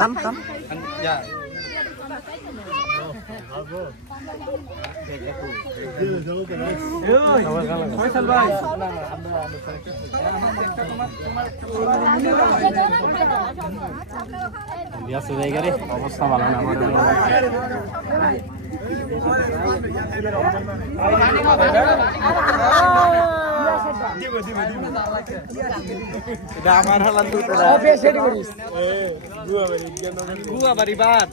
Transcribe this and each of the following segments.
থাম থাম অবস্থা ভালো না আমার হালাত গুয়া বাড়ি বাদ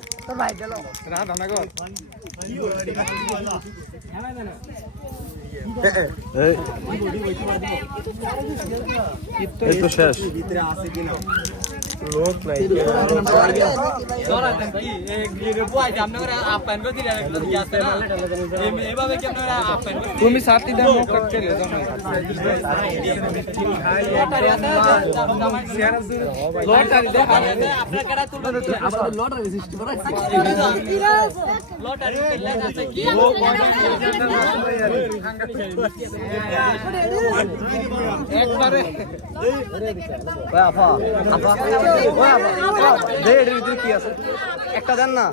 রাত অনাগর এই তো শেষ লোক নাই তুমি সাথী দাম করতে একবারে কি আছে একটা দেন না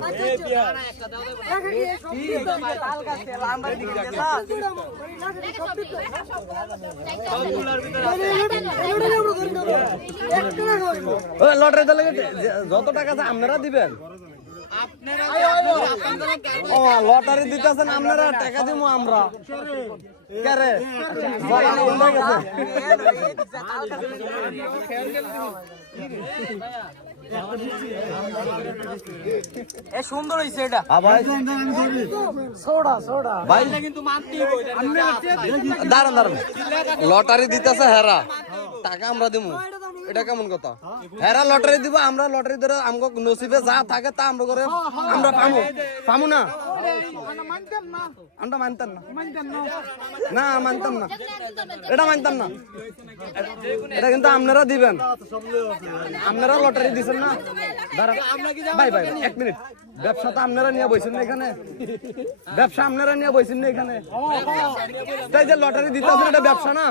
লটারি দিলে যত টাকা আছে আপনারা দিবেন লটারি দিতেছেন আপনারা টাকা দিব আমরা কারে সুন্দর হয়েছে এটা দাঁড়ান দাঁড়ান লটারি দিতেছে হেরা টাকা আমরা দিব এটা কেমন কথা হেরা লটারি দিব আমরা লটারি ধরে আমগো নসিবে যা থাকে তা আমরা করে আমরা পামু পামু না আমরা মানতাম না না মানতাম না এটা মানতাম না এটা কিন্তু আপনারা দিবেন আপনারা লটারি দিচ্ছেন না ভাই ভাই এক মিনিট ব্যবসা তো আপনারা নিয়ে বসেন না এখানে ব্যবসা আপনারা নিয়ে বসেন না এখানে তাই যে লটারি দিতে আছেন এটা ব্যবসা না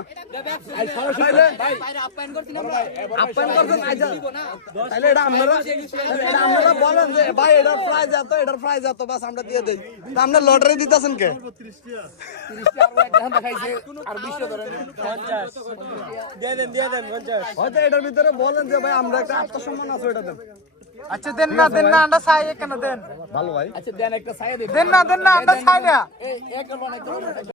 আপ্যায়ন করছেন তাহলে এটা আপনারা বলেন যে ভাই এটার প্রাইজ এত বাস আমরা দিয়ে দেই তা আপনার লটারি দিতেছেন কে হয়তো এটার ভিতরে বলেন যে ভাই আমরা একটা আত্মসম্মান আছে এটা দেন আচ্ছা দেন না আন্ডা চাই কেন দেন ভালো ভাই আচ্ছা দেন একটা চাই দেন না আন্ডা চাই না